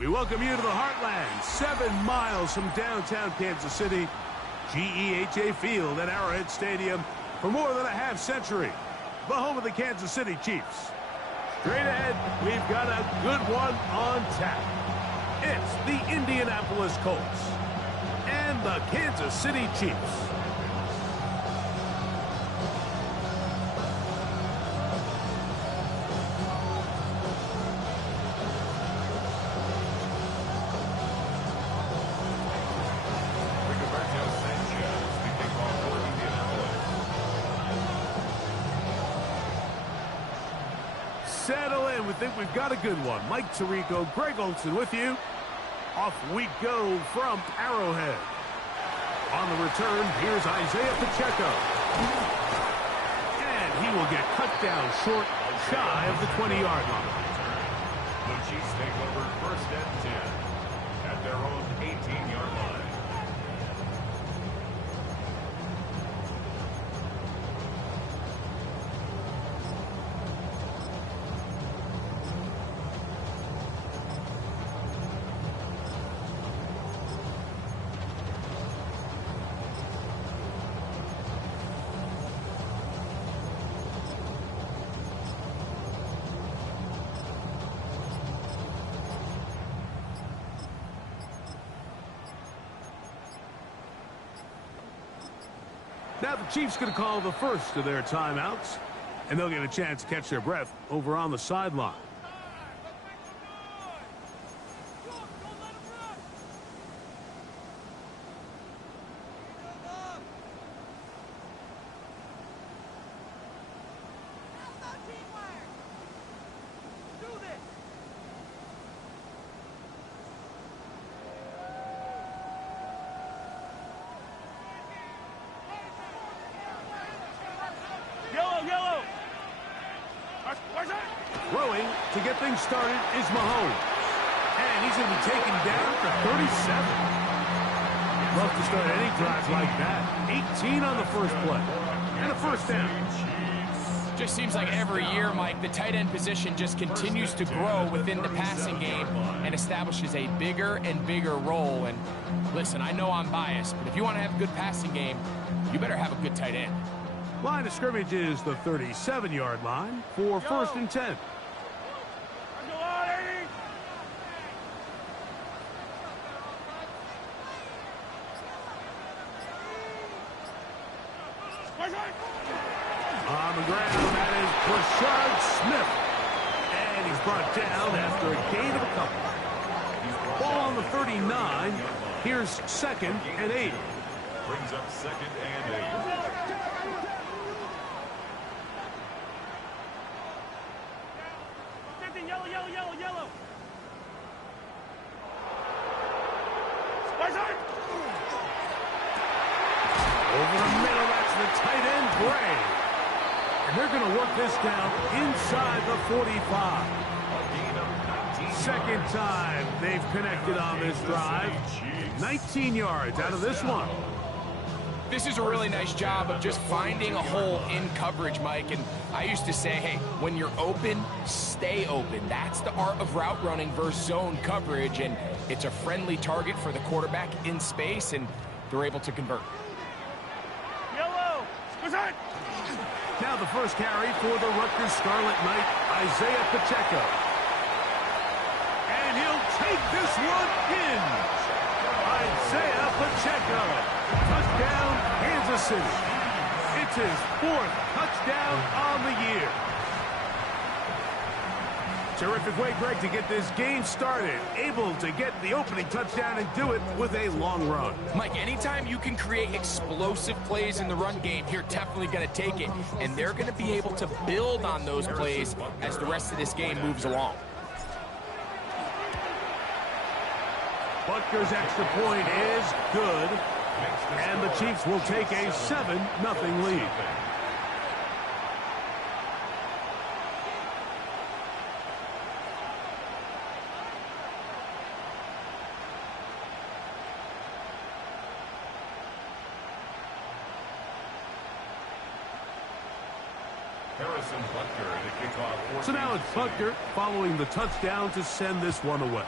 We welcome you to the Heartland, 7 miles from downtown Kansas City. GEHA Field at Arrowhead Stadium for more than a half-century. The home of the Kansas City Chiefs. Straight ahead, we've got a good one on tap. It's the Indianapolis Colts and the Kansas City Chiefs. Settle in. We think we've got a good one. Mike Tirico, Greg Olson with you. Off we go from Arrowhead. On the return, here's Isaiah Pacheco. And he will get cut down short, shy of the 20-yard line. The Chiefs take over first and 10 at their own 18-yard line. Now the Chiefs going to call the first of their timeouts, and they'll get a chance to catch their breath over on the sideline. Throwing to get things started is Mahomes. And he's going to be taken down for 37. Love to start any drive like that. 18 on the first play. And a first down. Just seems like every year, Mike, the tight end position just continues to grow within the passing game and establishes a bigger and bigger role. And listen, I know I'm biased, but if you want to have a good passing game, you better have a good tight end. Line of scrimmage is the 37-yard line for first and 10. On the ground, that is Brashard Smith. And he's brought down after a gain of a couple. Ball on the 39. Here's second and 8. Brings up second and 8. Yellow. Over the middle, that's the tight end, Gray. And they're going to work this down inside the 45. Second time they've connected on this drive. 19 yards out of this one. This is a really nice job of just finding a hole in coverage, Mike. And I used to say, hey, when you're open, stay open. That's the art of route running versus zone coverage. And it's a friendly target for the quarterback in space, and they're able to convert. Now the first carry for the Rutgers Scarlet Knight, Isaiah Pacheco. And he'll take this one in. Isaiah Pacheco. Touchdown, Kansas City. It's his 4th touchdown on the year. Terrific way, Greg, to get this game started. Able to get the opening touchdown and do it with a long run. Mike, anytime you can create explosive plays in the run game, you're definitely going to take it. And they're going to be able to build on those plays as the rest of this game moves along. Butker's extra point is good. And the Chiefs will take a 7-0 lead. So now it's Butker following the touchdown to send this one away.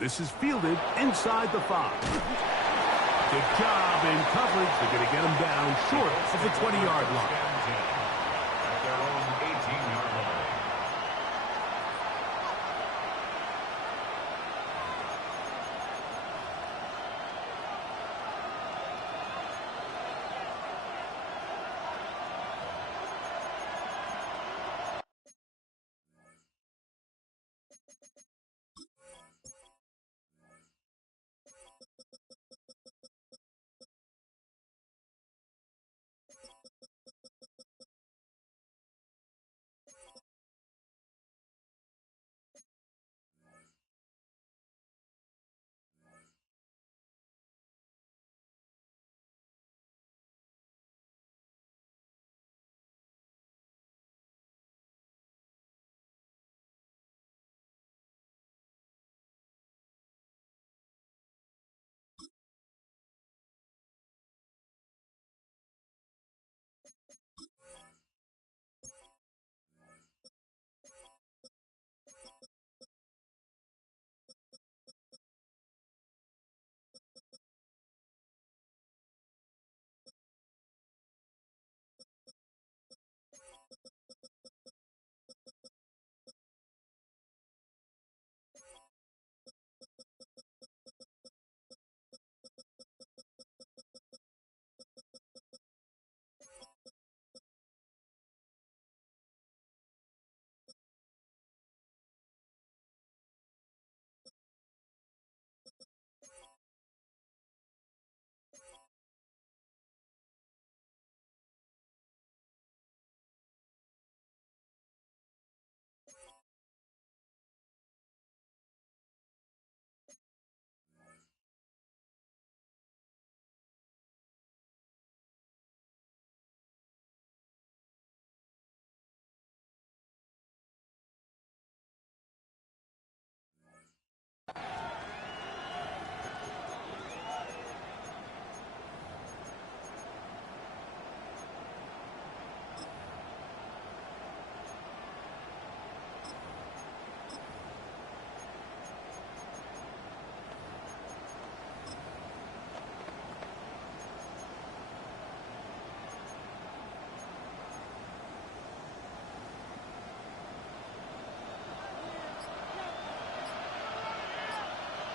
This is fielded inside the 5. Good job in coverage. They're going to get him down short of the 20-yard line. At their own 18-yard line.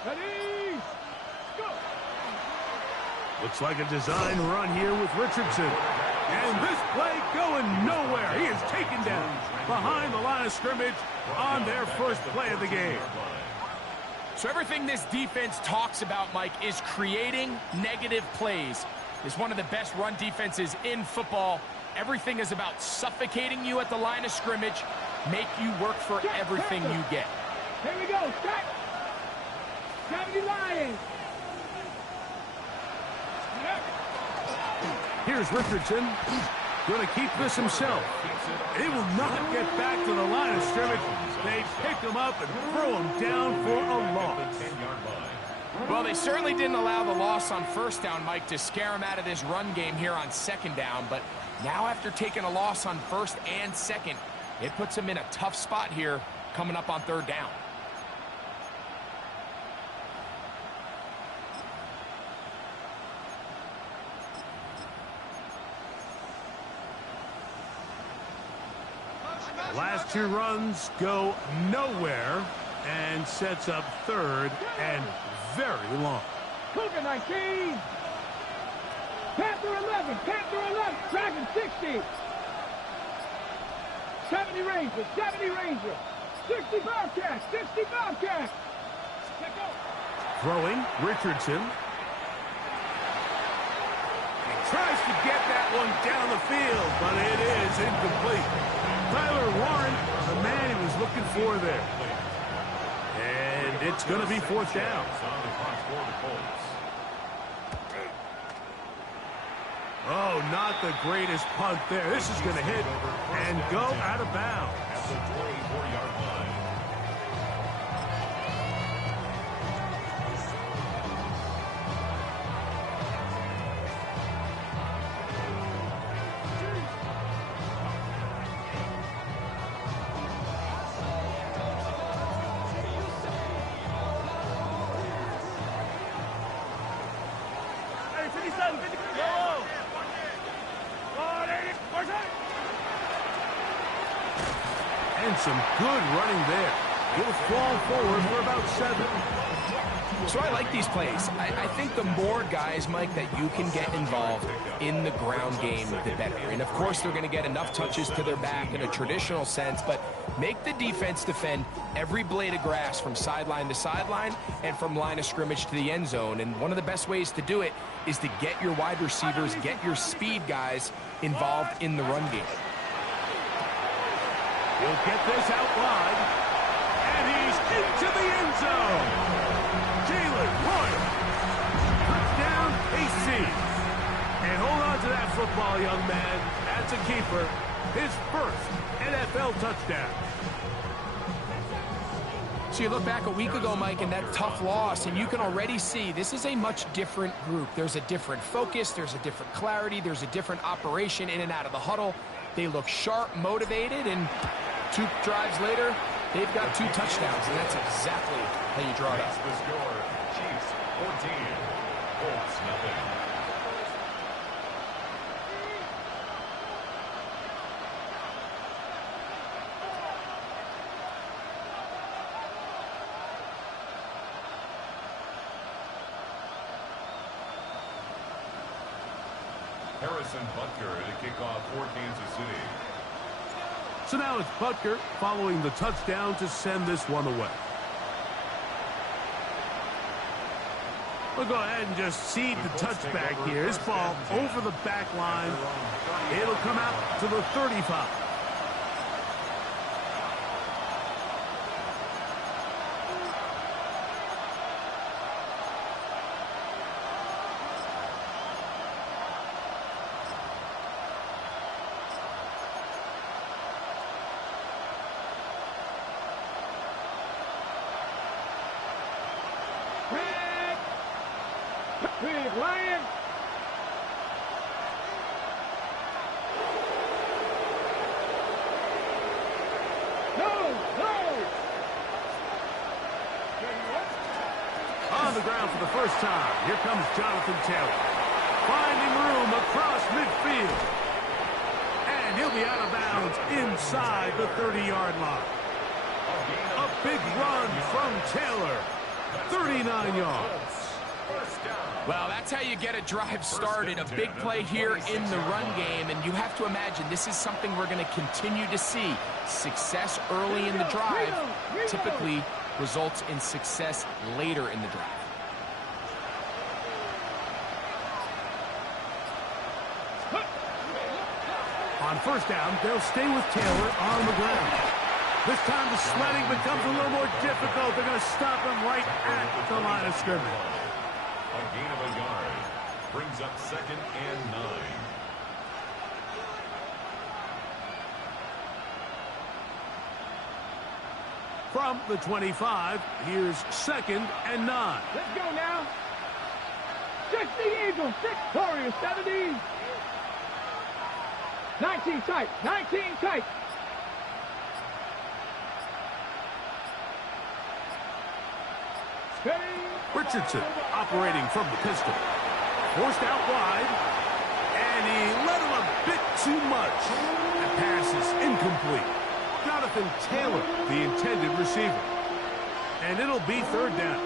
Ready, go! Looks like a design run here with Richardson. And this play going nowhere. He is taken down behind the line of scrimmage on their first play of the game. So everything this defense talks about, Mike, is creating negative plays. It's one of the best run defenses in football. Everything is about suffocating you at the line of scrimmage, make you work for everything you get. Here we go, start! 70 Lions! Here's Richardson. Going to keep this himself. He will not get back to the line of scrimmage. They pick him up and throw him down for a loss. Well, they certainly didn't allow the loss on first down, Mike, to scare him out of this run game here on second down. But now after taking a loss on first and second, it puts him in a tough spot here coming up on third down. The last two runs go nowhere and sets up third and very long. Cougar 19! Panther 11! Panther 11! Dragon 60! 70 Ranger! 70 Ranger! 60 Bobcat! 60 Bobcat! Let go! Throwing, Richardson. He tries to get that one down the field, but it is incomplete. Tyler Warren, the man he was looking for there. And it's going to be fourth down. Oh, not the greatest punt there. This is going to hit and go out of bounds. At the 24-yard line. some good running there. He'll fall forward for about 7. So I like these plays. I think the more guys, Mike, that you can get involved in the ground game, the better. And, of course, they're going to get enough touches to their back in a traditional sense, but make the defense defend every blade of grass from sideline to sideline and from line of scrimmage to the end zone. And one of the best ways to do it is to get your wide receivers, get your speed guys involved in the run game. He'll get this out wide, and he's into the end zone. Touchdown, AC. And hold on to that football, young man. That's a keeper. His first NFL touchdown. So you look back a week ago, Mike, and that tough loss, and you can already see this is a much different group. There's a different focus. There's a different clarity. There's a different operation in and out of the huddle. They look sharp, motivated, and 2 drives later, they've got 2 touchdowns, and that's exactly how you draw it up. The score, Chiefs 14, Colts nothing. Harrison Butker to kick off for Kansas City. So now it's Butker following the touchdown to send this one away. We'll go ahead and just seed the touchback here. His ball over the back line. It'll come out to the 35. Big Lion. No. On the ground for the first time. Here comes Jonathan Taylor. Finding room across midfield. And he'll be out of bounds inside the 30-yard line. A big run from Taylor. 39 yards. Well, that's how you get a drive started. A big play here in the run game, and you have to imagine this is something we're going to continue to see. Success early in the drive typically results in success later in the drive. On first down, they'll stay with Taylor on the ground. This time the sledding becomes a little more difficult. They're going to stop him right at the line of scrimmage. A gain of a yard brings up 2nd and 9. From the 25, here's 2nd and 9. Let's go now. 60 Eagles, 6 Warriors, 70. 19 tight, 19 tight. Steady. Richardson operating from the pistol. Forced out wide. And he let him a bit too much. That pass is incomplete. Jonathan Taylor, the intended receiver. And it'll be 3rd down.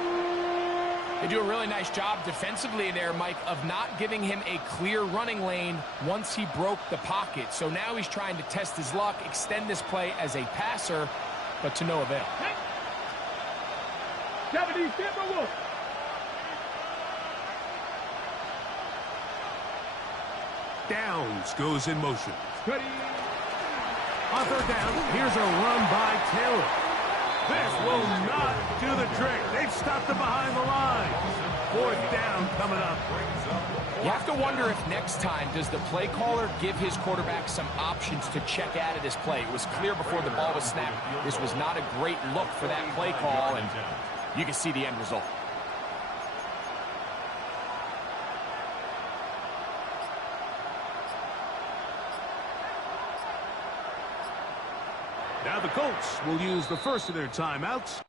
They do a really nice job defensively there, Mike, of not giving him a clear running lane once he broke the pocket. So now he's trying to test his luck, extend this play as a passer, but to no avail. 70 Timberwolves. Downs goes in motion. Steady. On 3rd down, here's a run by Taylor. This will not do the trick. They've stopped him behind the line. 4th down coming up. You have to wonder if next time does the play caller give his quarterback some options to check out of this play. It was clear before the ball was snapped. This was not a great look for that play call, and you can see the end result. Now the Colts will use the first of their timeouts.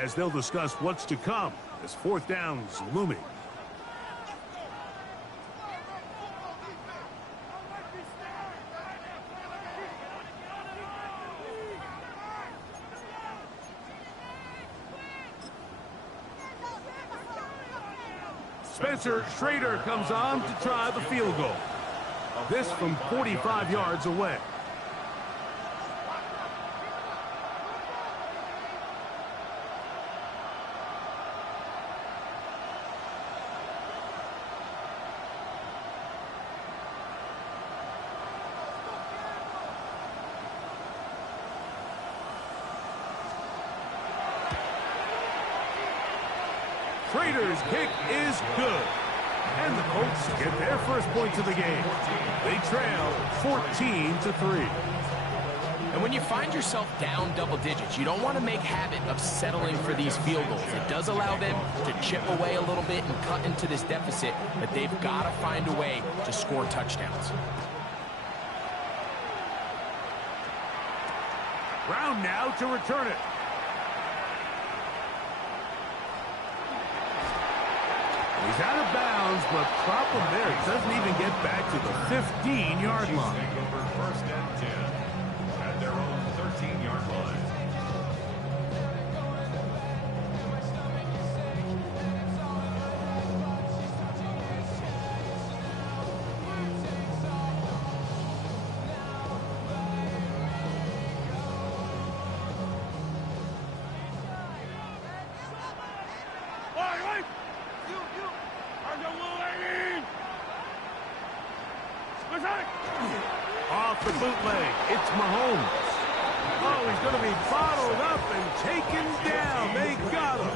as they'll discuss what's to come as fourth down's looming. Spencer Schrader comes on to try the field goal. This from 45 yards away. Schrader's kick is good. And the Colts get their first points of the game. They trail 14-3. And when you find yourself down double digits, you don't want to make habit of settling for these field goals. It does allow them to chip away a little bit and cut into this deficit, but they've got to find a way to score touchdowns. Brown now to return it. He's out of bounds, but problem there, he doesn't even get back to the 15-yard line. Take over first and 10 at their own 13-yard line. Off the bootleg, it's Mahomes. Oh, he's going to be bottled up and taken down. They got him.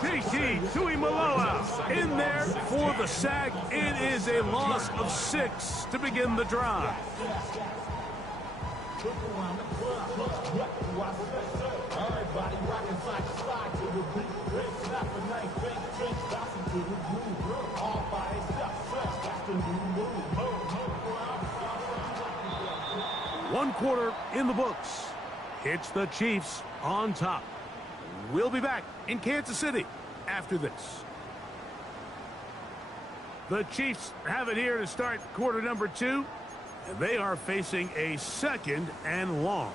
JT Tuimoloau in there for the sack. It is a loss of 6 to begin the drive. One quarter in the books. It's the Chiefs on top. We'll be back in Kansas City after this. The Chiefs have it here to start quarter number 2, and they are facing a 2nd and long.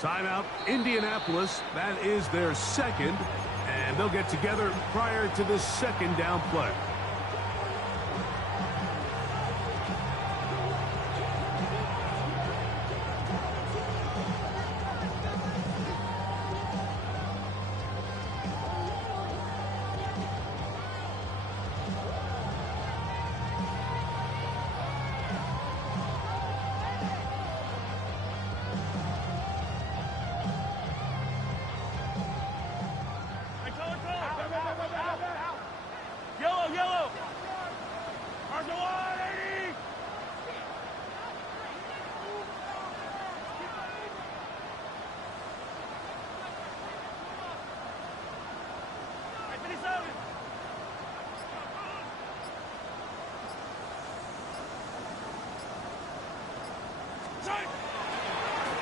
Timeout, Indianapolis. That is their 2nd, and they'll get together prior to this 2nd down play.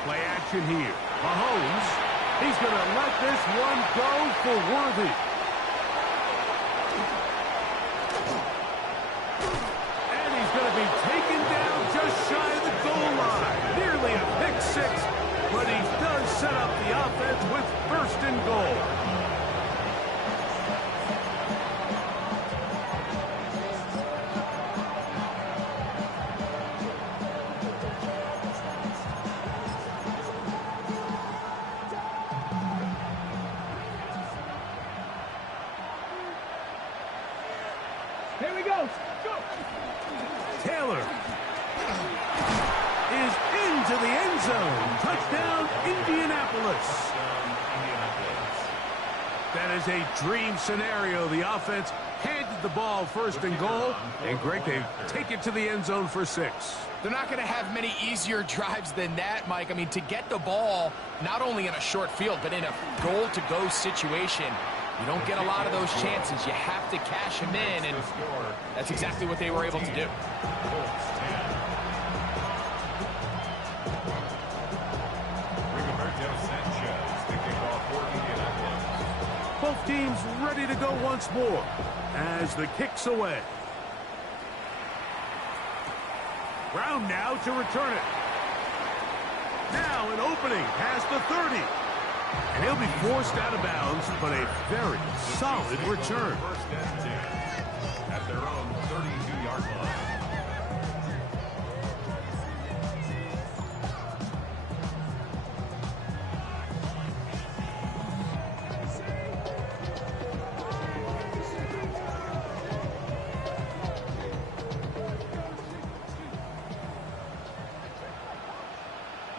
Play action here. Mahomes, he's going to let this one go for Worthy. And he's going to be taken down just shy of the goal line. Nearly a pick 6, but he does set up the offense with 1st and goal. Here we go. Taylor is into the end zone. Touchdown, Indianapolis. That is a dream scenario. The offense had to have the ball first and goal. And Greg, they take it to the end zone for 6. They're not going to have many easier drives than that, Mike. I mean, to get the ball, not only in a short field, but in a goal-to-go situation, you don't get a lot of those chances. You have to cash them in, and that's exactly what they were able to do. Both teams ready to go once more as the kick's away. Brown now to return it. Now an opening past the 30. And he'll be forced out of bounds, but a very solid return. First and 10 at their own 32-yard line.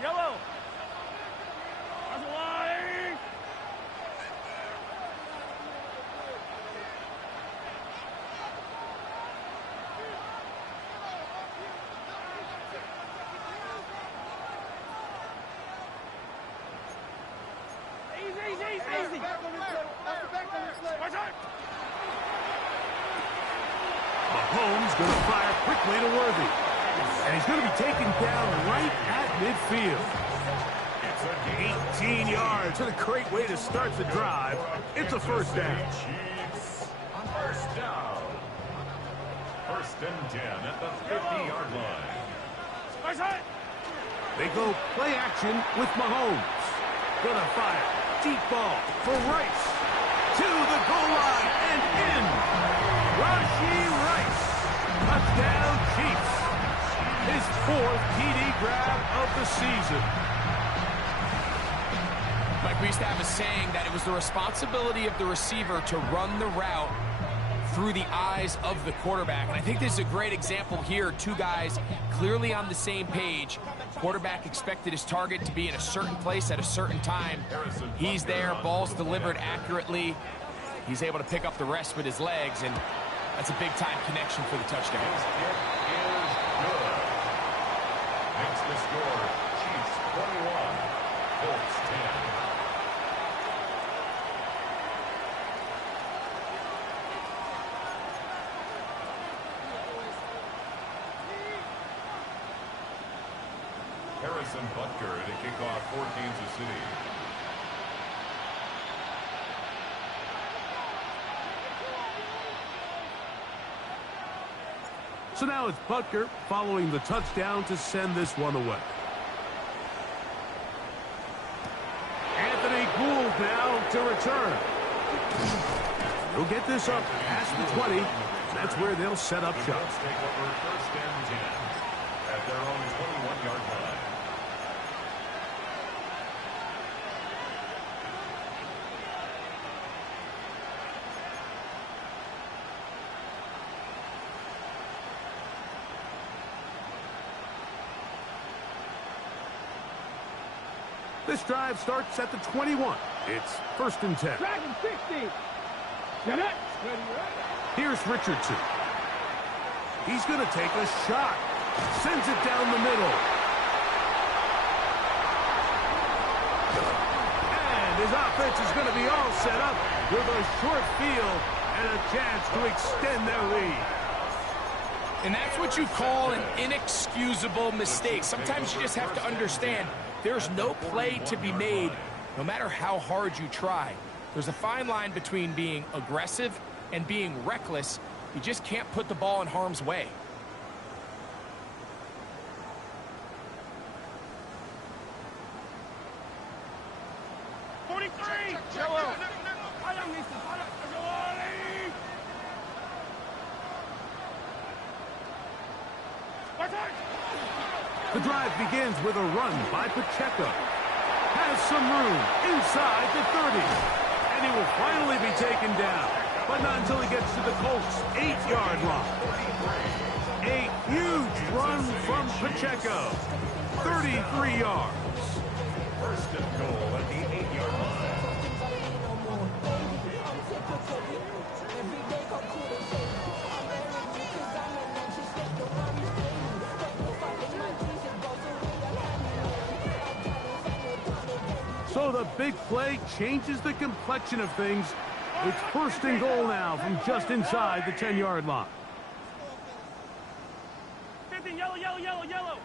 Yellow. Easy. Mahomes going to fire quickly to Worthy. And he's going to be taken down right at midfield. 18 yards. What a great way to start the drive. It's a first down. First down. First and 10 at the 50-yard line. They go play action with Mahomes. Gonna fire. Deep ball for Rice. To the goal line and in. Rashee Rice. Touchdown Chiefs. His 4th TD grab of the season. Mike, we used to have a saying that it was the responsibility of the receiver to run the route through the eyes of the quarterback. And I think this is a great example here. Two guys clearly on the same page. Quarterback expected his target to be in a certain place at a certain time. He's there, ball's delivered accurately. He's able to pick up the rest with his legs, and that's a big-time connection for the touchdown. Makes the score, Chiefs 21, Colts 10. Harrison Butker to kick off for Kansas City. So now it's Butker following the touchdown to send this one away. Anthony Gould now to return. He'll get this up past the 20. That's where they'll set up shop. Let's take over first and 10 at their own 21-yard line. This drive starts at the 21. It's first and 10. Dragon 60. Get it. Here's Richardson. He's going to take a shot. Sends it down the middle. And his offense is going to be all set up with a short field and a chance to extend their lead. And that's what you call an inexcusable mistake. Sometimes you just have to understand there's no play to be made, no matter how hard you try. There's a fine line between being aggressive and being reckless. You just can't put the ball in harm's way. The drive begins with a run by Pacheco. Has some room inside the 30. And he will finally be taken down. But not until he gets to the Colts' 8-yard line. A huge run from Pacheco. 33 yards. First and goal at the 8-yard line. So the big play changes the complexion of things. It's first and goal now from just inside the 10-yard line. 50, yellow, yellow, yellow, yellow.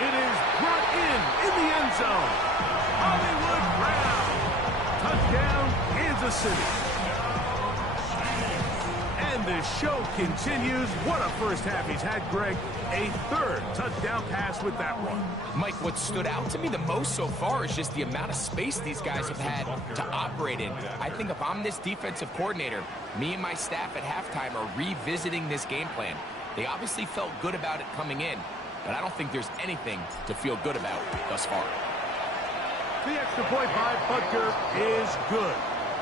It is brought in the end zone. Hollywood Brown. Touchdown, Kansas City. And the show continues. What a first half he's had, Greg. A third touchdown pass with that one. Mike, what stood out to me the most so far is just the amount of space these guys have had to operate in. I think if I'm this defensive coordinator, me and my staff at halftime are revisiting this game plan. They obviously felt good about it coming in, but I don't think there's anything to feel good about thus far. The extra point by Butker is good.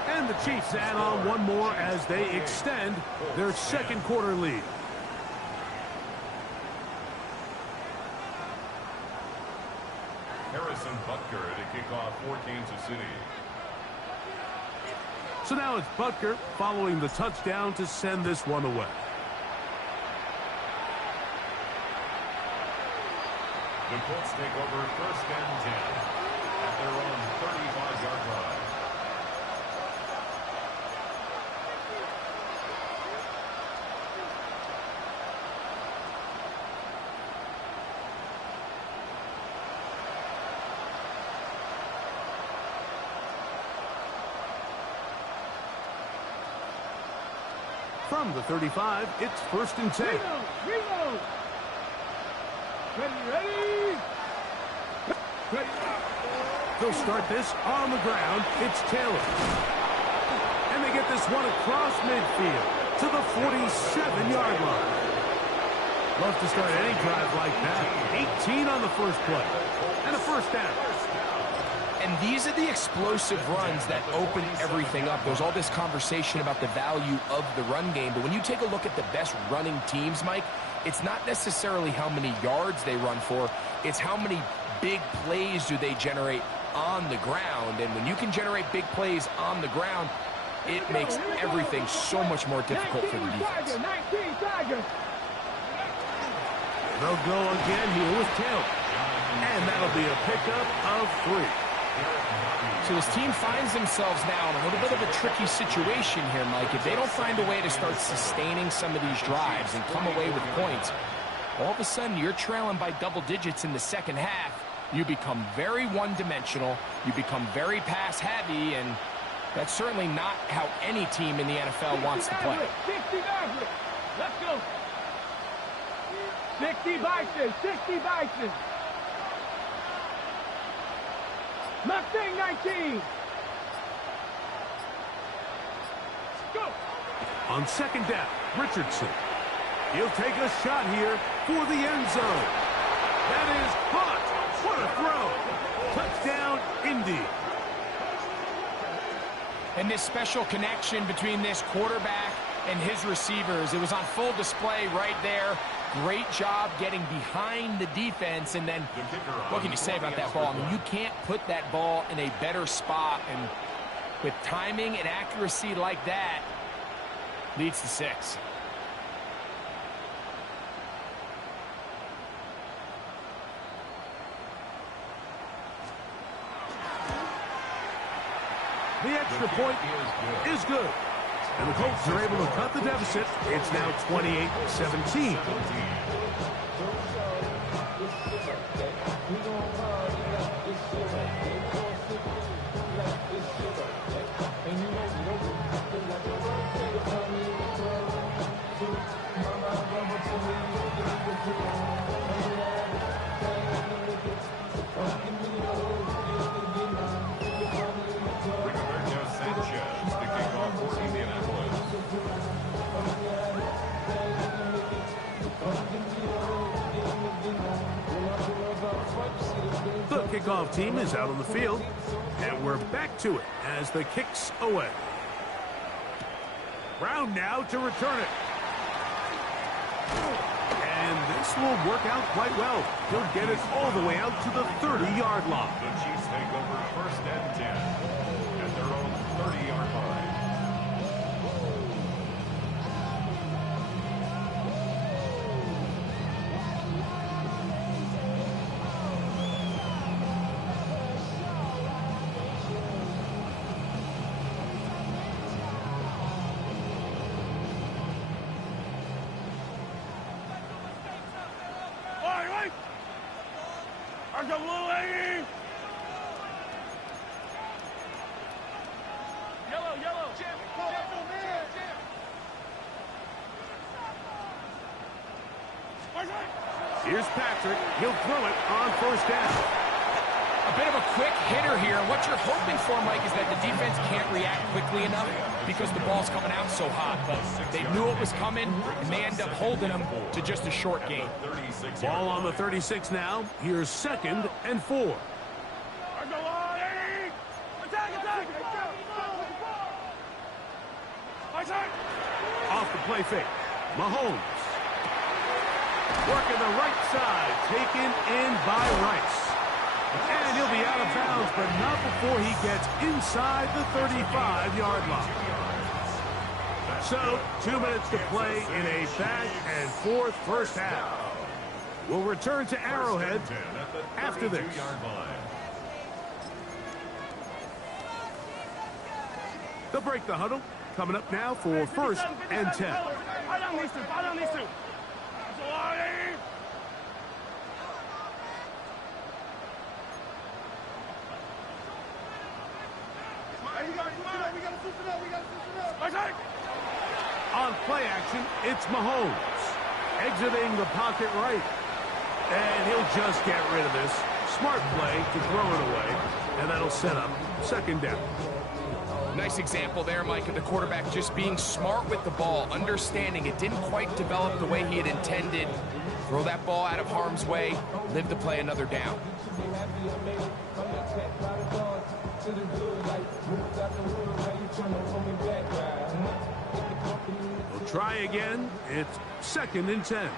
And the Chiefs add on one more as they extend their second quarter lead. Harrison Butker to kick off for Kansas City. So now it's Butker following the touchdown to send this one away. The Colts take over first and 10 at their own 35-yard line. From the 35, it's first and 10. Reload. Ready. They'll start this on the ground. It's Taylor. And they get this one across midfield to the 47-yard line. Love to start any drive like that. 18 on the first play. And a first down. And these are the explosive runs that open everything up. There's all this conversation about the value of the run game, but when you take a look at the best running teams, Mike, it's not necessarily how many yards they run for, it's how many big plays do they generate on the ground. And when you can generate big plays on the ground, it makes everything so much more difficult for the defense. 19 Tigers. They'll go again here with Taylor. And that'll be a pickup of 3. So this team finds themselves now in a little bit of a tricky situation here, Mike. If they don't find a way to start sustaining some of these drives and come away with points, all of a sudden you're trailing by double digits in the second half. You become very one-dimensional. You become very pass-heavy, and that's certainly not how any team in the NFL wants to play. 60 Mavericks. Let's go. 60 Bison. 60 Bison. Mustang 19. Go. On second down, Richardson. He'll take a shot here for the end zone. That is caught. What a throw. Touchdown, Indy. And this special connection between this quarterback and his receivers, it was on full display right there. Great job getting behind the defense, and then what can you say about that ball? I mean, you can't put that ball in a better spot, and with timing and accuracy like that, leads to 6. The extra point is good. And the Colts are able to cut the deficit. It's now 28-17. The kickoff team is out on the field, and we're back to it as the kick's away. Brown now to return it. And this will work out quite well. He'll get it all the way out to the 30-yard line. The Chiefs take over first and 10 at their own 30-yard line. Here's Patrick. He'll throw it on first down. A bit of a quick hitter here. What you're hoping for, Mike, is that the defense can't react quickly enough because the ball's coming out so hot. But they knew it was coming, and they end up holding them to just a short gain. Ball on the 36 now. Here's 2nd and 4. Off the play fake. Mahomes. Working the right side. Taken in by Rice. And he'll be out of bounds, but not before he gets inside the 35-yard line. So, 2 minutes to play in a back-and-forth first half. We'll return to Arrowhead after this. They'll break the huddle. Coming up now for 1st and 10. On play action, it's Mahomes. Exiting the pocket right. And he'll just get rid of this. Smart play to throw it away. And that'll set up 2nd down. Nice example there, Mike, of the quarterback just being smart with the ball, understanding it didn't quite develop the way he had intended. Throw that ball out of harm's way, live to play another down. We'll try again. It's 2nd and 10.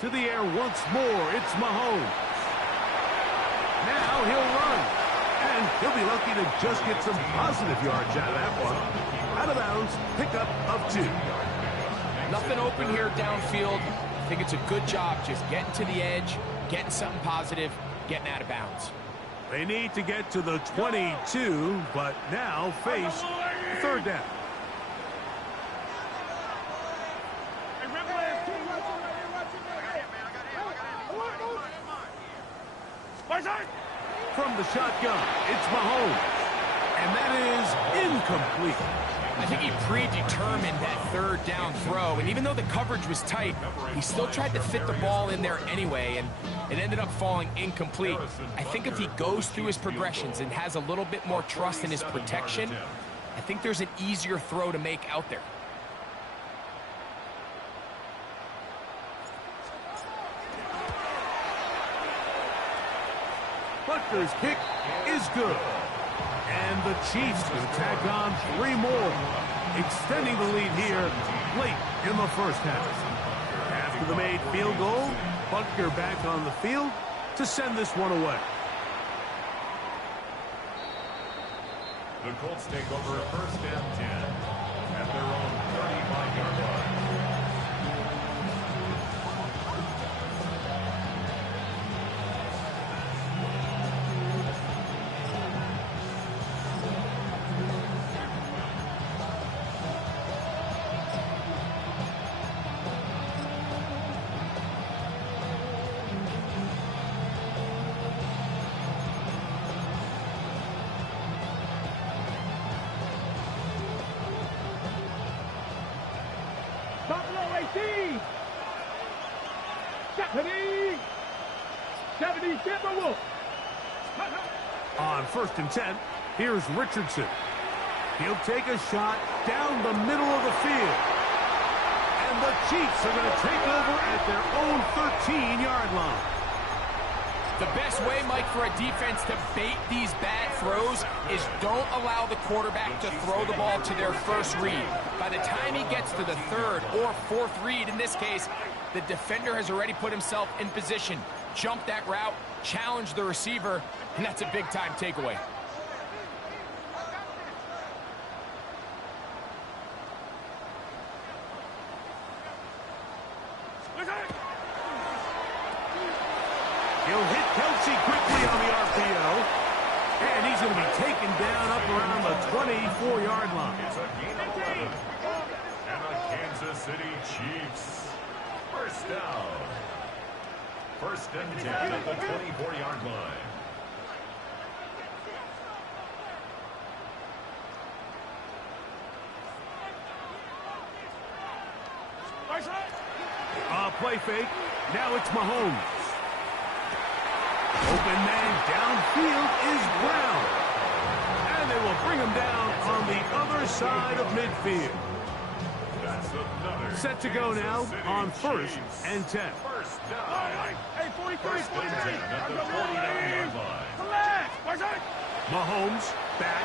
To the air once more. It's Mahomes. Now he'll run. And he'll be lucky to just get some positive yards out of that one. Out of bounds, pickup of 2. Nothing open here downfield. I think it's a good job just getting to the edge, getting something positive, getting out of bounds. They need to get to the 22, but now face 3rd down. From the shotgun, it's Mahomes. And that is incomplete. I think he predetermined that 3rd down throw, and even though the coverage was tight, he still tried to fit the ball in there anyway, and it ended up falling incomplete. I think if he goes through his progressions and has a little bit more trust in his protection, I think there's an easier throw to make out there. Butker's kick is good. And the Chiefs will tack on 3 more, extending the lead here late in the first half. After the made field goal, Butker back on the field to send this one away. The Colts take over 1st and 10 at their own 35-yard line. On 1st and 10, here's Richardson. He'll take a shot down the middle of the field. And the Chiefs are going to take over at their own 13-yard line. The best way, Mike, for a defense to bait these bad throws is don't allow the quarterback to throw the ball to their first read. By the time he gets to the 3rd or 4th read, in this case, the defender has already put himself in position, jump that route, challenge the receiver, and that's a big-time takeaway. He'll hit Kelsey quickly on the RPO. And he's going to be taken down up around the 24-yard line. It's a gain of 11. And a Kansas Kansas City Chiefs. First down. First and 10 at the 24-yard line. Play fake. Now it's Mahomes. Open man downfield is Brown. And they will bring him down on the other side of midfield. Set to go now on first and 10. First down. Hey, 43, First and 10 at the 49-yard line. Mahomes back.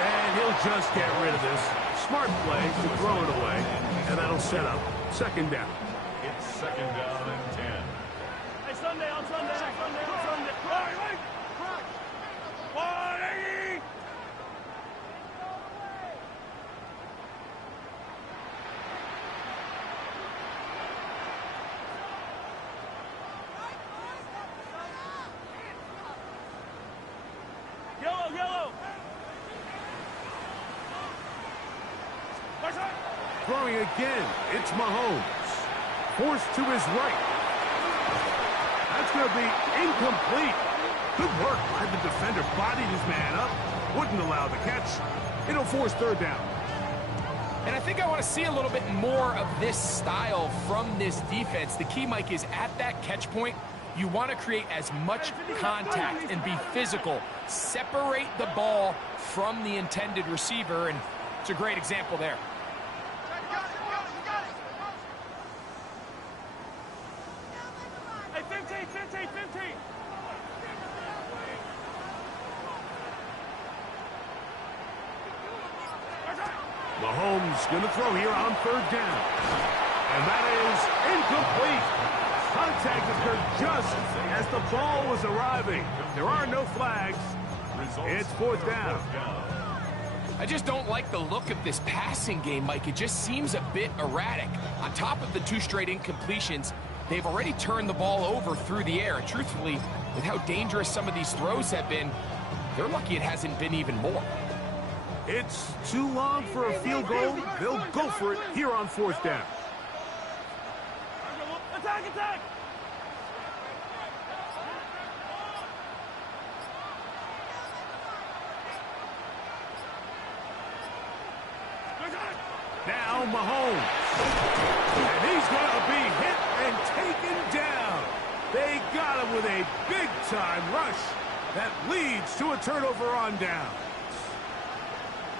And he'll just get rid of this. Smart play to throw it away. And that'll set up second down. It's second down and 10. Hey, Sunday on Sunday. Right. 180. Yellow. Throwing again, it's Mahomes. Forced to his right. That's going to be incomplete. Good work by the defender. Bodied his man up. Wouldn't allow the catch. It'll force third down. And I think I want to see a little bit more of this style from this defense. The key, Mike, is at that catch point, you want to create as much contact and be physical. Separate the ball from the intended receiver, and it's a great example there. Hey, 15. Mahomes going to throw here on third down. And that is incomplete. Contact occurred just as the ball was arriving. There are no flags. It's fourth down. I just don't like the look of this passing game, Mike. It just seems a bit erratic. On top of the 2 straight incompletions, they've already turned the ball over through the air. And truthfully, with how dangerous some of these throws have been, they're lucky it hasn't been even more. It's too long for a field goal. They'll go for it here on fourth down. Attack! Now Mahomes. And he's going to be hit and taken down. They got him with a big-time rush that leads to a turnover on down.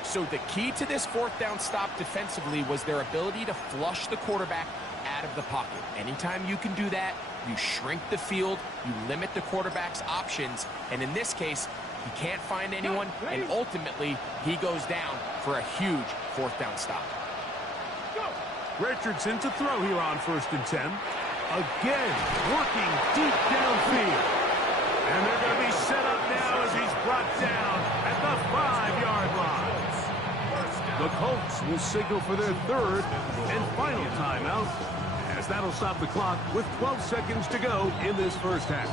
So the key to this fourth down stop defensively was their ability to flush the quarterback out of the pocket. Anytime you can do that, you shrink the field, you limit the quarterback's options, and in this case, he can't find anyone, and ultimately, he goes down for a huge fourth down stop. Richardson to throw here on first and 10. Again, working deep downfield. And they're going to be set up now as he's brought down at the 5-yard line. The Colts will signal for their third and final timeout, as that'll stop the clock with 12 seconds to go in this first half.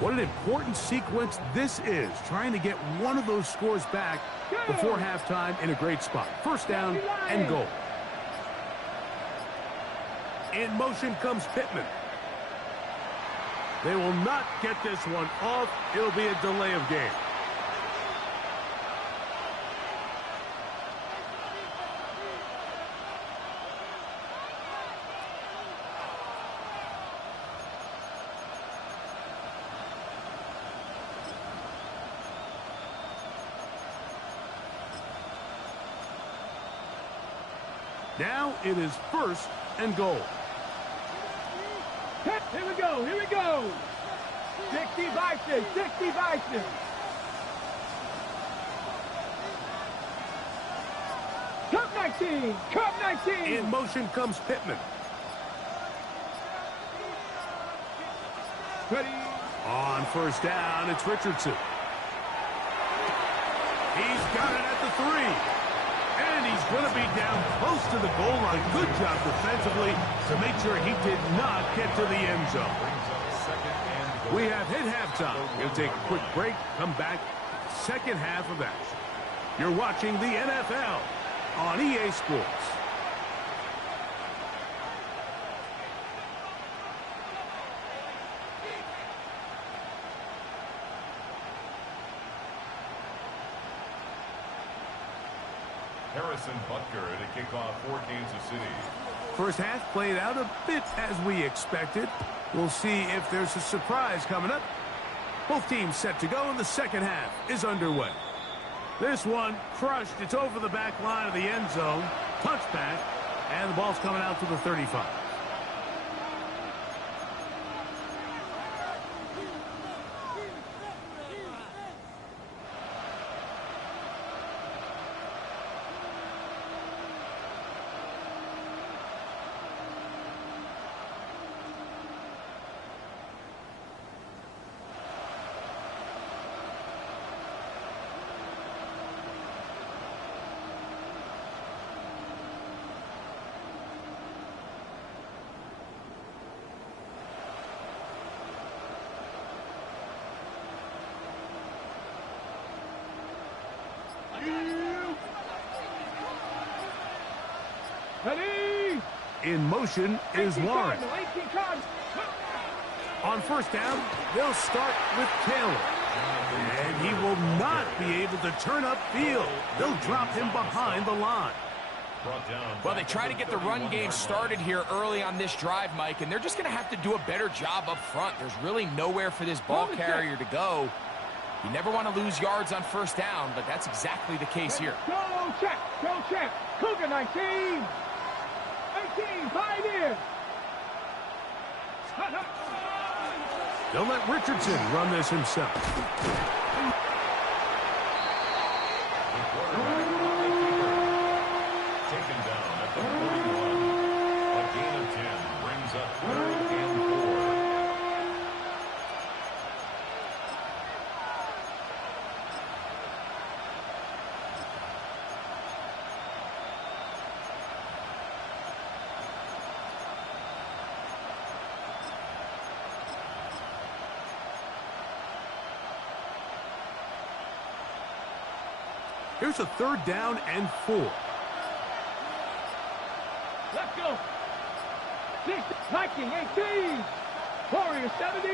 What an important sequence this is, trying to get one of those scores back before halftime in a great spot. First down and goal. In motion comes Pittman. They will not get this one off. It'll be a delay of game. Now it is first and goal. Here we go. 60 Vikings. Cup 19. In motion comes Pittman. Ready, On first down, it's Richardson. He's got it at the 3. And he's going to be down close to the goal line. Good job defensively to make sure he did not get to the end zone. We have hit halftime. We'll take a quick break, come back, second half of action. You're watching the NFL on EA Sports. Harrison Butker to kick off for Kansas City. First half played out a bit as we expected. We'll see if there's a surprise coming up. Both teams set to go, and the second half is underway. This one crushed. It's over the back line of the end zone. Touchback, and the ball's coming out to the 35. Ready? In motion is Warren. On first down, they'll start with Taylor. And he will not be able to turn upfield. They'll drop him behind the line. Well, they try to get the run game started here early on this drive, Mike, and they're just going to have to do a better job up front. There's really nowhere for this ball carrier to go. You never want to lose yards on first down, but that's exactly the case here. Go check, go check. Cougar 19. 18, 5 in. They'll let Richardson run this himself. Taken down at the 41. A gain of 10 brings up 3rd and 4. Here's a 3rd down and 4. Let's go. 6, Viking 18. Warrior 70.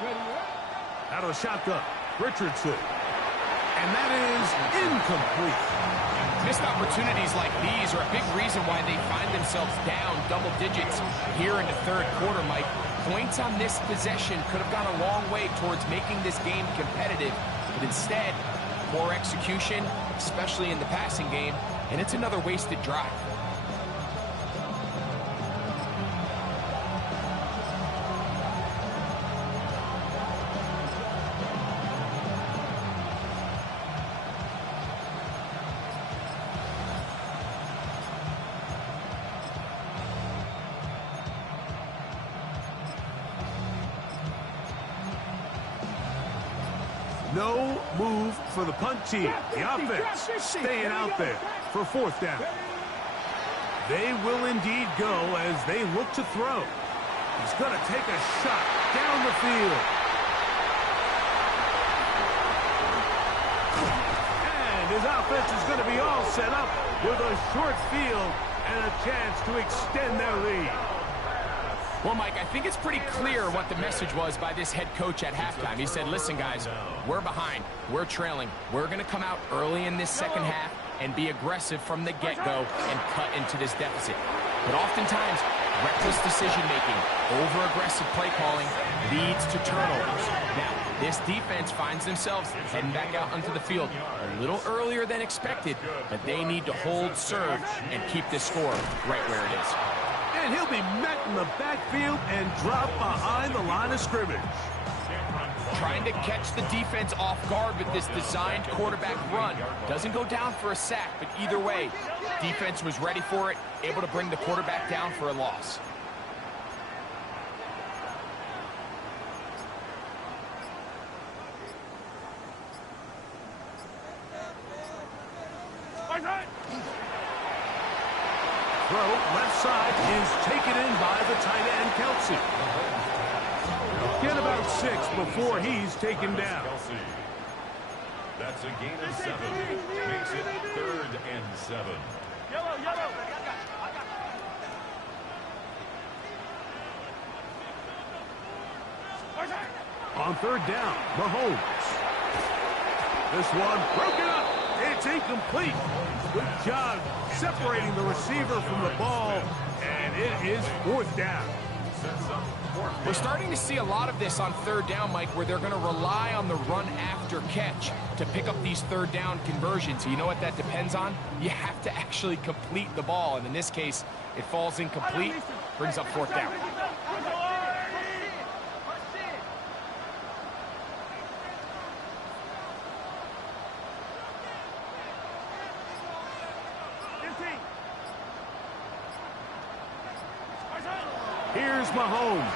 Ready, Out of the shotgun, Richardson. And that is incomplete. Missed opportunities like these are a big reason why they find themselves down double digits here in the third quarter, Mike. Points on this possession could have gone a long way towards making this game competitive, but instead, poor execution, especially in the passing game, and it's another wasted drive. No move for the punt team. The offense staying out there for 4th down. They will indeed go as they look to throw. He's going to take a shot down the field. And his offense is going to be all set up with a short field and a chance to extend their lead. Well, Mike, I think it's pretty clear what the message was by this head coach at halftime. He said, listen, guys, we're behind. We're trailing. We're going to come out early in this second half and be aggressive from the get-go and cut into this deficit. But oftentimes, reckless decision-making, over-aggressive play calling leads to turnovers. Now, this defense finds themselves heading back out onto the field a little earlier than expected, but they need to hold serve and keep this score right where it is. And he'll be met in the backfield and dropped behind the line of scrimmage. Trying to catch the defense off guard with this designed quarterback run. Doesn't go down for a sack, but either way, defense was ready for it, able to bring the quarterback down for a loss. throw, left side, is taken in by the tight end, Kelsey. Get about 6 before he's taken down. That's a gain of 7. Makes it 3rd and 7. Yellow, yellow. On 3rd down, Mahomes. This one broken up. It's incomplete. Good job separating the receiver from the ball, and it is 4th down. We're starting to see a lot of this on 3rd down, Mike, where they're going to rely on the run after catch to pick up these 3rd down conversions. You know what that depends on? You have to actually complete the ball, and in this case, it falls incomplete, brings up 4th down. Here's Mahomes.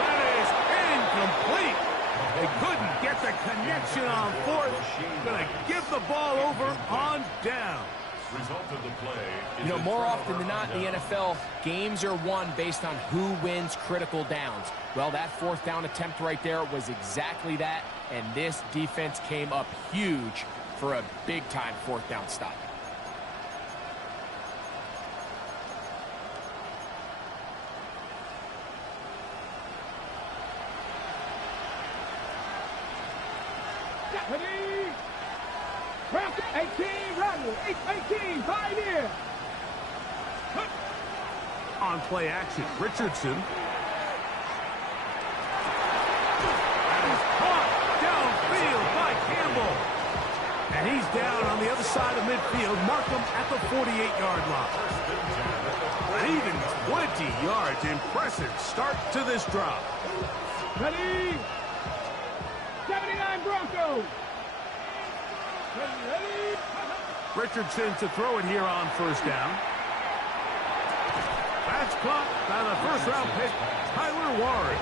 That is incomplete. They couldn't get the connection on 4th. Going to give the ball over on down. Result of the play. You know, more often than not in the NFL, games are won based on who wins critical downs. Well, that 4th down attempt right there was exactly that, and this defense came up huge for a big-time 4th down stop. Ready? 18, Rodney. 18, 5 here. On play action, Richardson. That is caught downfield by Campbell. And he's down on the other side of midfield. Mark him at the 48-yard line. An even 20 yards. Impressive start to this drive. Ready? 79 Broncos. Ready? Richardson to throw it here on 1st down. That's caught by the 1st-round pick, Tyler Warren.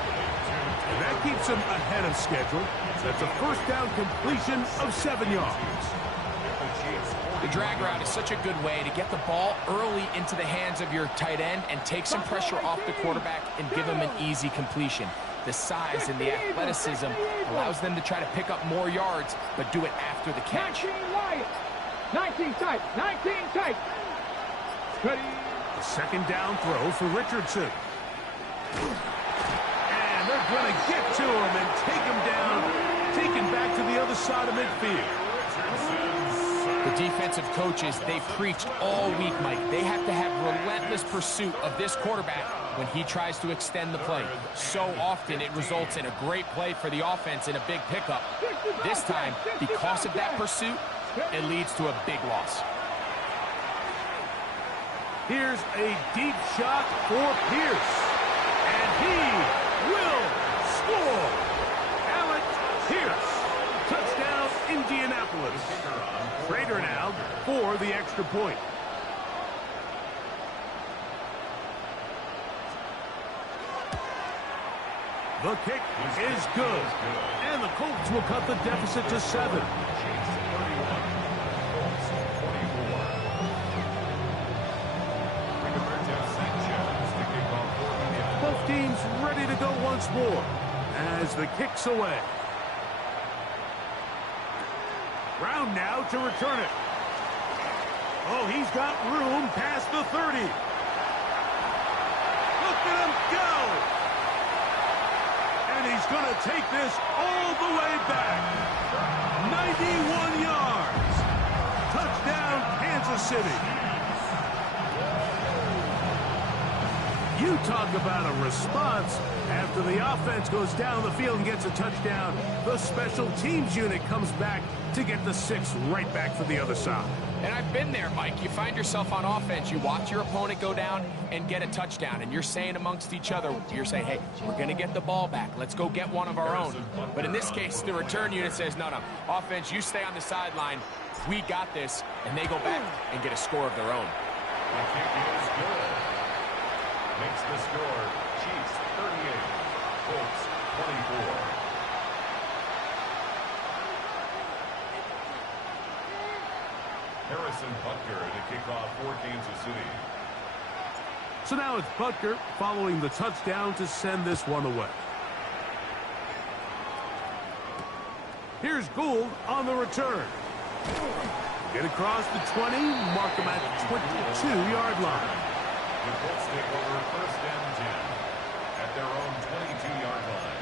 And that keeps him ahead of schedule. That's a 1st down completion of 7 yards. The drag route is such a good way to get the ball early into the hands of your tight end and take some pressure off the quarterback and give him an easy completion. The size and the athleticism allows them to try to pick up more yards, but do it after the catch. 19 wide. 19 tight. 19 tight. Ready? A 2nd down throw for Richardson. And they're going to get to him and take him down, taken back to the other side of midfield. The defensive coaches, they preached all week, Mike. They have to have relentless pursuit of this quarterback when he tries to extend the play. So often it results in a great play for the offense and a big pickup. This time, because of that pursuit, it leads to a big loss. Here's a deep shot for Pierce. And he will score. Alec Pierce. Touchdown, Indianapolis. Prater now for the extra point. The kick is good. And the Colts will cut the deficit to 7. Both teams ready to go once more as the kick's away. Brown now to return it. Oh, he's got room past the 30. Look at him go. And he's going to take this all the way back. 91 yards. Touchdown, Kansas City. You talk about a response. After the offense goes down the field and gets a touchdown, the special teams unit comes back to get the 6 right back for the other side. And I've been there, Mike. You find yourself on offense. You watch your opponent go down and get a touchdown, and you're saying amongst each other, you're saying, hey, we're going to get the ball back. Let's go get one of our own. But in this case, the return unit says, no, offense, you stay on the sideline. We got this. And they go back and get a score of their own. The kick is good. Makes the score Chiefs 38, Colts 24. Harrison Butker to kick off for Kansas City. So now it's Butker following the touchdown to send this one away. Here's Gould on the return. Get across the 20, mark him at the 22-yard line. The Colts take over first and 10 at their own 22-yard line.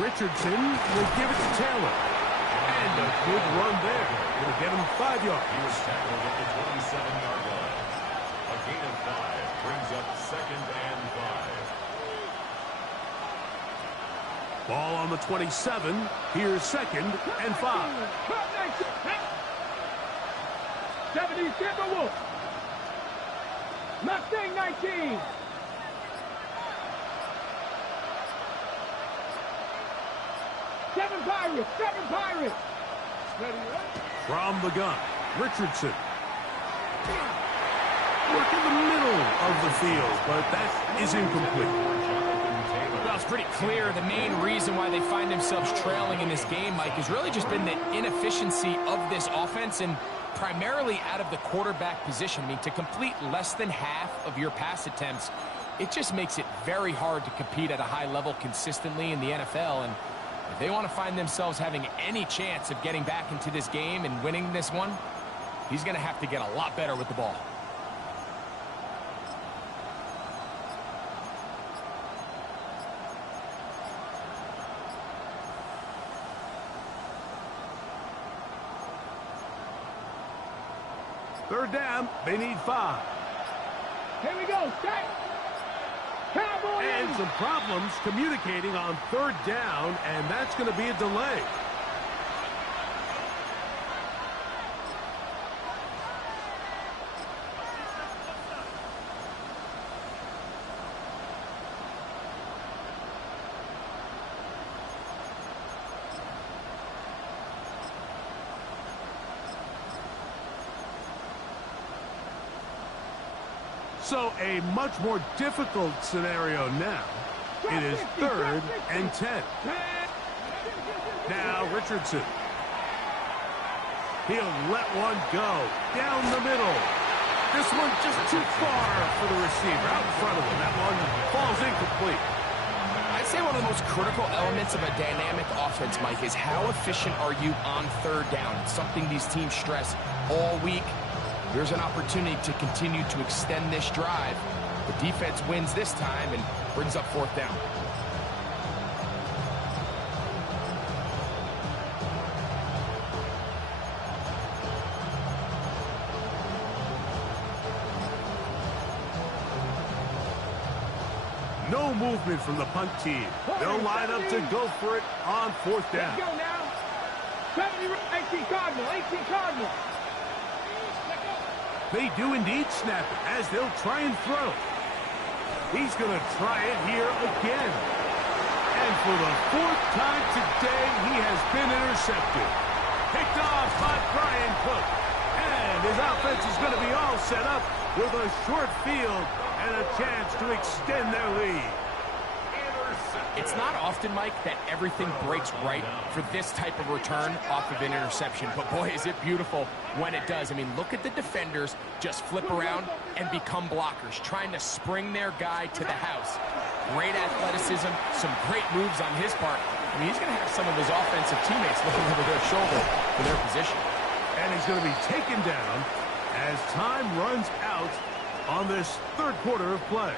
Richardson will give it to Taylor. And a good run there. Going to get him 5 yards. He was tackled at the 27-yard line. A gain of 5 brings up second and 5. Ball on the 27. Here's second and 5. 70 Timberwolves. Mustang 19. Seven Pirates. From the gun, Richardson. Work in the middle of the field, but that is incomplete. Well, it's pretty clear the main reason why they find themselves trailing in this game, Mike, has really just been the inefficiency of this offense and primarily out of the quarterback position. I mean, to complete less than half of your pass attempts, it just makes it very hard to compete at a high level consistently in the NFL. And if they want to find themselves having any chance of getting back into this game and winning this one, he's going to have to get a lot better with the ball. Third down, they need 5. Here we go, set. Cowboys. And some problems communicating on third down, and that's going to be a delay. So a much more difficult scenario now. It is third and 10. Now Richardson. He'll let one go down the middle. This one just too far for the receiver. Out in front of him. That one falls incomplete. I'd say one of the most critical elements of a dynamic offense, Mike, is how efficient are you on third down? It's something these teams stress all week. Here's an opportunity to continue to extend this drive. The defense wins this time and brings up fourth down. No movement from the punt team. They'll line up to go for it on fourth down. Let's go now. 18 Cardinal. They do indeed snap it as they'll try and throw. He's going to try it here again. And for the 4th time today, he has been intercepted. Picked off by Brian Cook. And his offense is going to be all set up with a short field and a chance to extend their lead. It's not often, Mike, that everything breaks right for this type of return off of an interception. But, boy, is it beautiful when it does. I mean, look at the defenders just flip around and become blockers, trying to spring their guy to the house. Great athleticism, some great moves on his part. I mean, he's going to have some of his offensive teammates looking over their shoulder for their position. And he's going to be taken down as time runs out on this third quarter of play.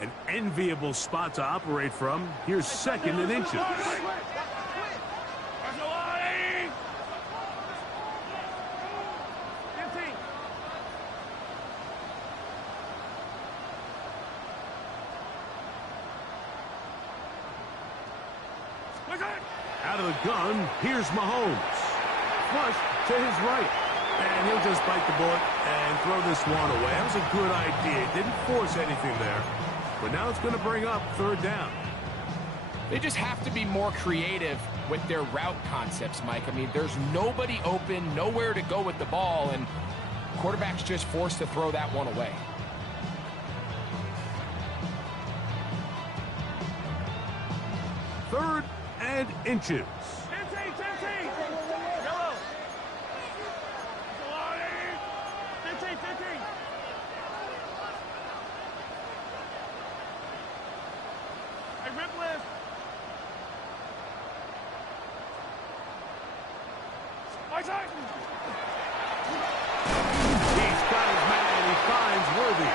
An enviable spot to operate from. Here's second and inches. Out of the gun, here's Mahomes. Flush to his right. And he'll just bite the bullet and throw this one away. That was a good idea. Didn't force anything there. But now it's going to bring up third down. They just have to be more creative with their route concepts, Mike. I mean, there's nobody open, nowhere to go with the ball, and quarterback's just forced to throw that one away. Third and inches. He's got his man. He finds Worthy.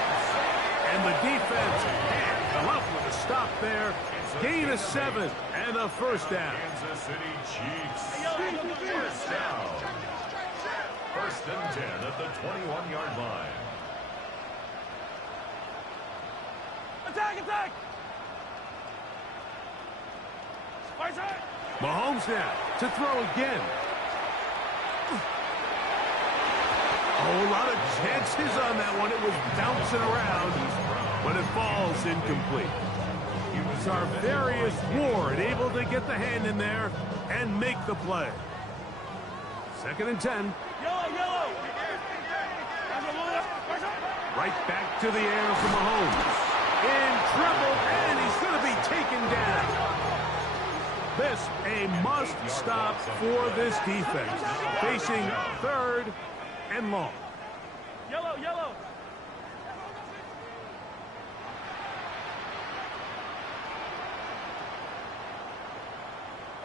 And the defense can't come up with a stop there. Gain of 7 and a first down. Kansas City Chiefs. First down. First and 10 at the 21-yard line. Attack! Mahomes now to throw again. Oh, a lot of chances on that one. It was bouncing around, but it falls incomplete. Sarvarius Ward able to get the hand in there and make the play. Second and 10. Yellow! Right back to the air for Mahomes. In trouble, and he's going to be taken down. This a must stop for this defense. Facing third and long. Yellow!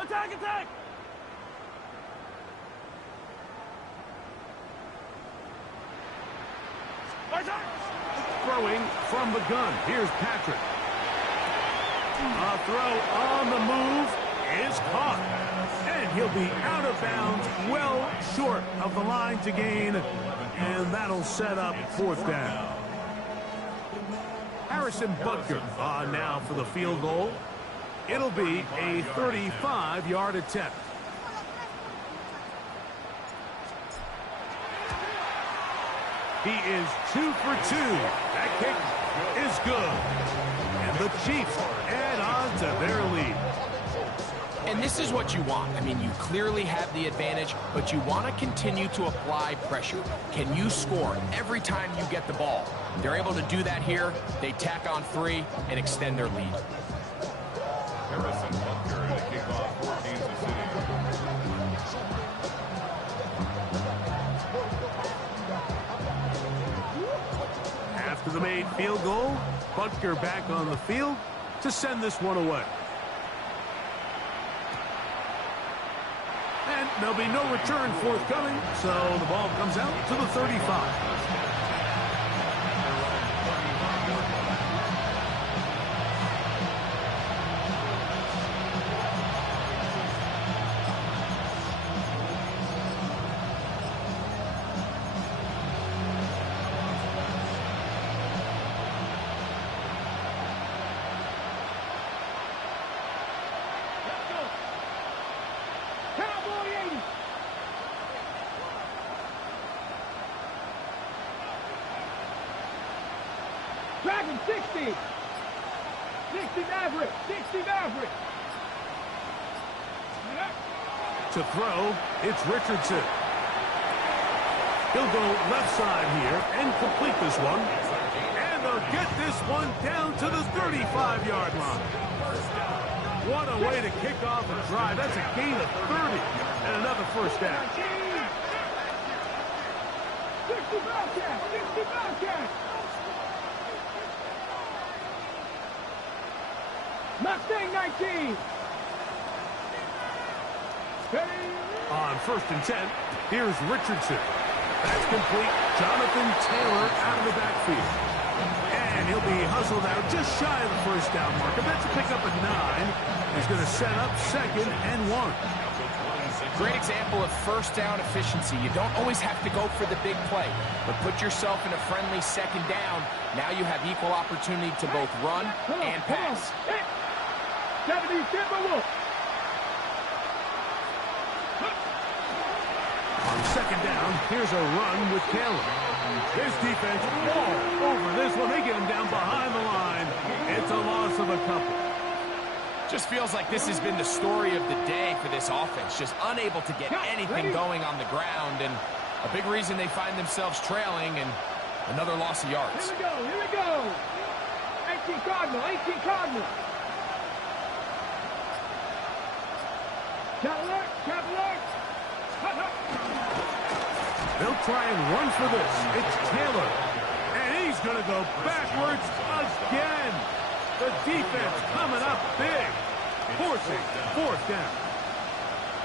Attack! Throwing from the gun. Here's Patrick. A throw on the move is caught. And he'll be out of bounds, well short of the line to gain. And that'll set up fourth down. Harrison Butker on now for the field goal. It'll be a 35-yard attempt. He is 2 for 2. That kick is good. And the Chiefs add on to their lead. And this is what you want. I mean, you clearly have the advantage, but you want to continue to apply pressure. Can you score every time you get the ball? They're able to do that here. They tack on 3 and extend their lead. Harrison Butker to kick off for Kansas City. After the made field goal, Butker back on the field to send this one away. And there'll be no return forthcoming, so the ball comes out to the 35. Dragon 60 Maverick. To throw, it's Richardson. He'll go left side here and complete this one. And they'll get this one down to the 35-yard line. What a way to kick off a drive. That's a gain of 30 and another first down. 60 Bobcats. Mustang 19. On first and 10, here's Richardson. That's complete. Jonathan Taylor out of the backfield. And he'll be hustled out just shy of the first down marker. That's a pickup at 9. He's going to set up second and 1. Great example of first down efficiency. You don't always have to go for the big play, but put yourself in a friendly second down. Now you have equal opportunity to both run and pass. 70 Timberwolf. second down. Here's a run with Taylor. This defense all over this one. They get him down behind the line. It's a loss of a couple. Just feels like this has been the story of the day for this offense. Just unable to get anything going on the ground. And a big reason they find themselves trailing and another loss of yards. Here we go, here we go. 18 Cardinal, 18 Cardinal. Cadillac, Cadillac. They'll try and run for this. It's Taylor. And he's going to go backwards again. The defense coming up big. Forcing fourth down.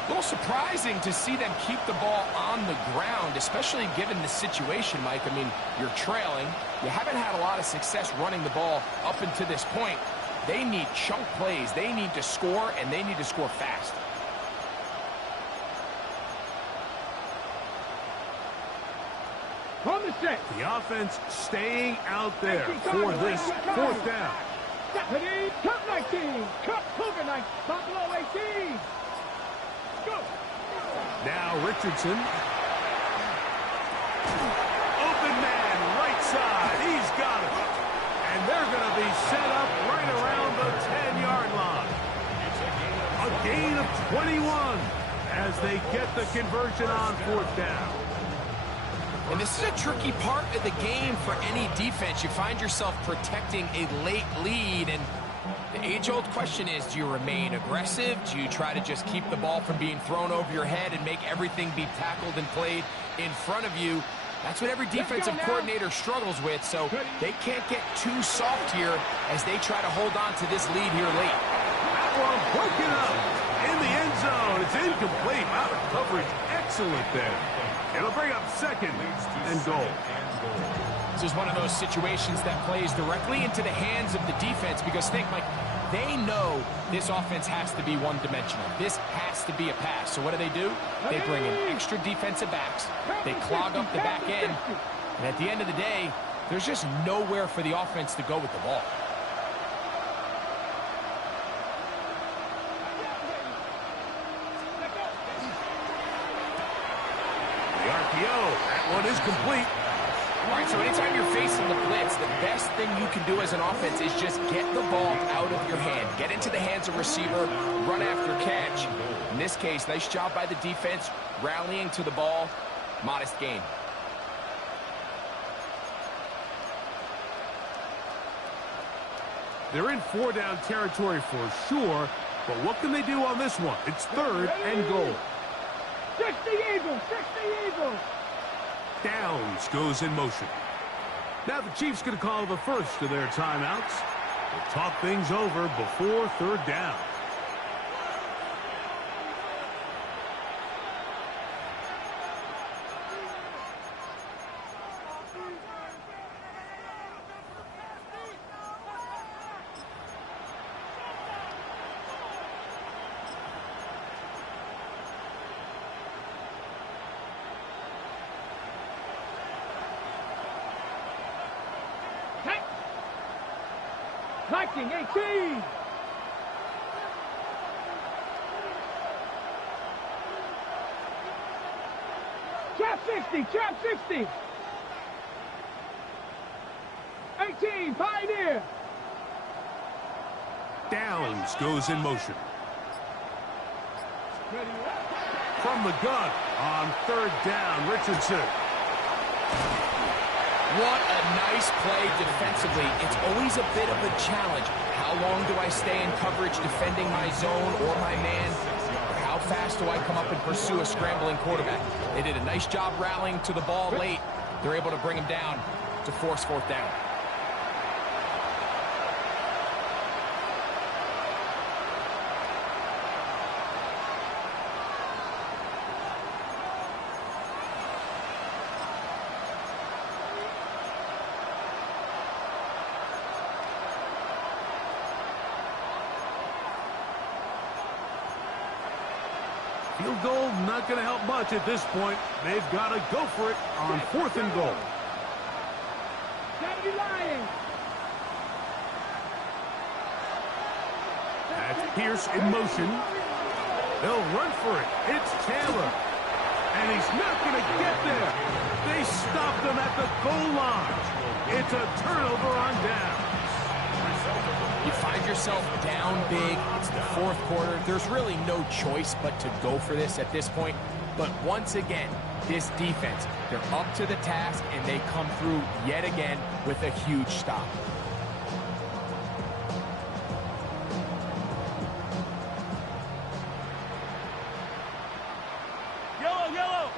A little surprising to see them keep the ball on the ground, especially given the situation, Mike. I mean, you're trailing. You haven't had a lot of success running the ball up until this point. They need chunk plays. They need to score, and they need to score fast. On the set. The offense staying out there for this fourth down. Deputy, Cup 19, Cup Cougar 19, Buffalo 18. Go. Now Richardson. Open man, right side. He's got it. And they're going to be set up right around the 10-yard line. A gain of 21 as they get the conversion on fourth down. And this is a tricky part of the game for any defense. You find yourself protecting a late lead, and the age-old question is, do you remain aggressive? Do you try to just keep the ball from being thrown over your head and make everything be tackled and played in front of you? That's what every defensive coordinator struggles with, so they can't get too soft here as they try to hold on to this lead here late. That one broken up in the end zone. It's incomplete. Out of coverage. Excellent there. It'll bring up second and goal. This is one of those situations that plays directly into the hands of the defense because think, Mike, they know this offense has to be one-dimensional. This has to be a pass. So what do? They bring in extra defensive backs. They clog up the back end. And at the end of the day, there's just nowhere for the offense to go with the ball. That one is complete. All right, so anytime you're facing the blitz, the best thing you can do as an offense is just get the ball out of your hand. Get into the hands of receiver, run after catch. In this case, nice job by the defense, rallying to the ball. Modest gain. They're in four-down territory for sure, but what can they do on this one? It's third and goal. 60 Eagles, 60 Eagles. Downs goes in motion. Now the Chiefs going to call the first of their timeouts. They'll talk things over before third down. Viking 18. Trap 60, trap 60. 18, Pioneer. Downs goes in motion. From the gun on third down, Richardson. What a nice play defensively. It's always a bit of a challenge. How long do I stay in coverage defending my zone or my man? Or how fast do I come up and pursue a scrambling quarterback? They did a nice job rallying to the ball late. They're able to bring him down to force fourth down. Field goal not going to help much at this point. They've got to go for it on fourth and goal. Deputy Lion. That's Pierce in motion. They'll run for it. It's Taylor. And he's not going to get there. They stopped him at the goal line. It's a turnover on down. You find yourself down big. It's the fourth quarter. There's really no choice but to go for this at this point. But once again, this defense, they're up to the task, and they come through yet again with a huge stop. Yellow, yellow.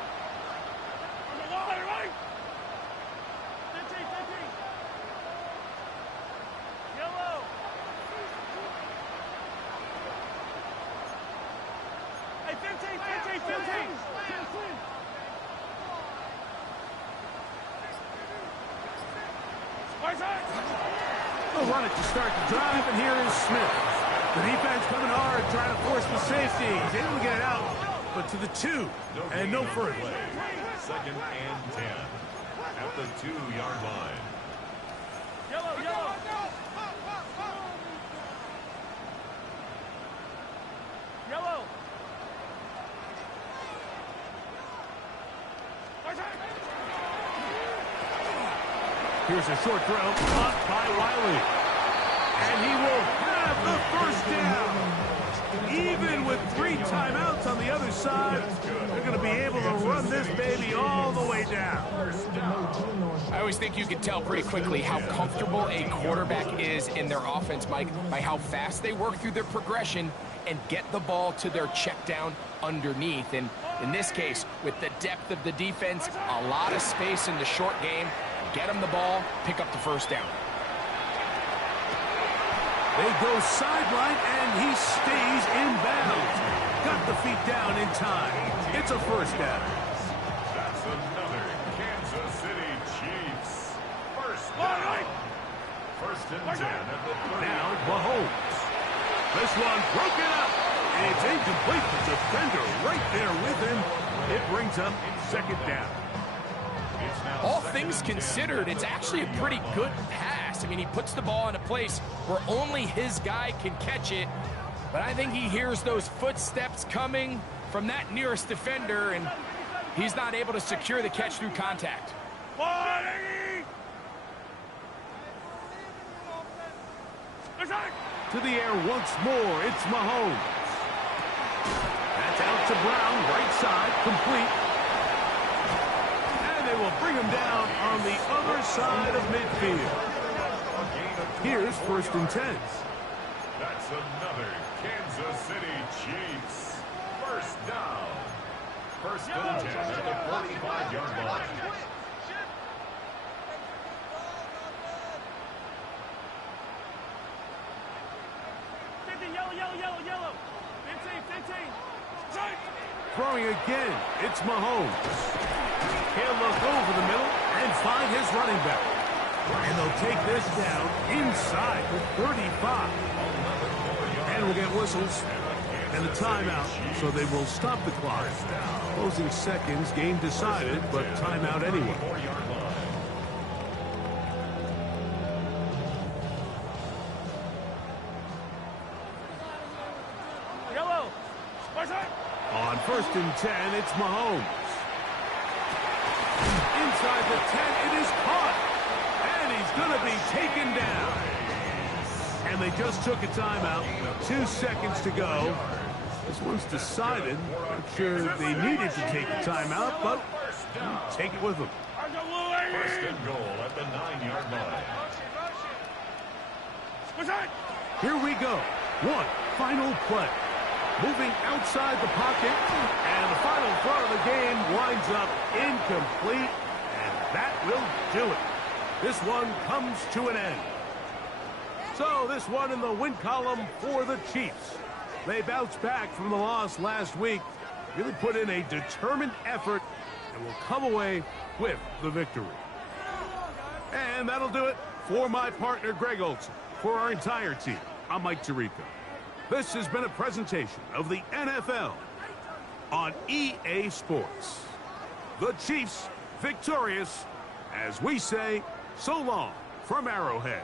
On the line, right? 15, 15. Yellow. Hey, 15, 15, 15. They'll run it to start the drive, and here is Smith. The defense coming hard, trying to force the safety. He's able to get it out, but to the 2, and no further. Second and 10 at the 2-yard line. Yellow, yellow. Yellow. Here's a short throw, caught by Wiley. And he will have the first down. Even with 3 timeouts on the other side, they're going to be able to run this baby all the way down. I always think you can tell pretty quickly how comfortable a quarterback is in their offense, Mike, by how fast they work through their progression and get the ball to their check down underneath. And in this case, with the depth of the defense, a lot of space in the short game, get him the ball, pick up the first down. They go sideline, and he stays in bounds. Got the feet down in time. It's a first down. That's another Kansas City Chiefs. First down. First and 10 at the 30. Now Mahomes. This one broken up. And it's incomplete. The defender right there with him. It brings up second down. All things considered, it's actually a pretty good pass. I mean, he puts the ball in a place where only his guy can catch it. But I think he hears those footsteps coming from that nearest defender, and he's not able to secure the catch through contact. To the air once more. It's Mahomes. That's out to Brown, right side, complete. And they will bring him down on the other side of midfield. Here's first and 10. That's another Kansas City Chiefs. First down. First and 10 at the 45-yard line. Yellow. 15. Throwing again, it's Mahomes. He'll look over the middle and find his running back. And they'll take this down inside the 35. And we'll get whistles and a timeout, so they will stop the clock. Closing seconds, game decided, but timeout anyway. On first and 10, it's Mahomes. Inside the 10, it is caught. And he's going to be taken down. And they just took a timeout. 2 seconds to go. This one's decided. I'm sure they needed to take a timeout, but take it with them. First and goal at the 9-yard line. Here we go. One final play. Moving outside the pocket, and the final throw of the game winds up incomplete, and that will do it. This one comes to an end. So this one in the win column for the Chiefs. They bounced back from the loss last week, really put in a determined effort, and will come away with the victory. And that'll do it for my partner, Greg Olson. For our entire team, I'm Mike Tirico. This has been a presentation of the NFL on EA Sports. The Chiefs victorious, as we say, so long from Arrowhead.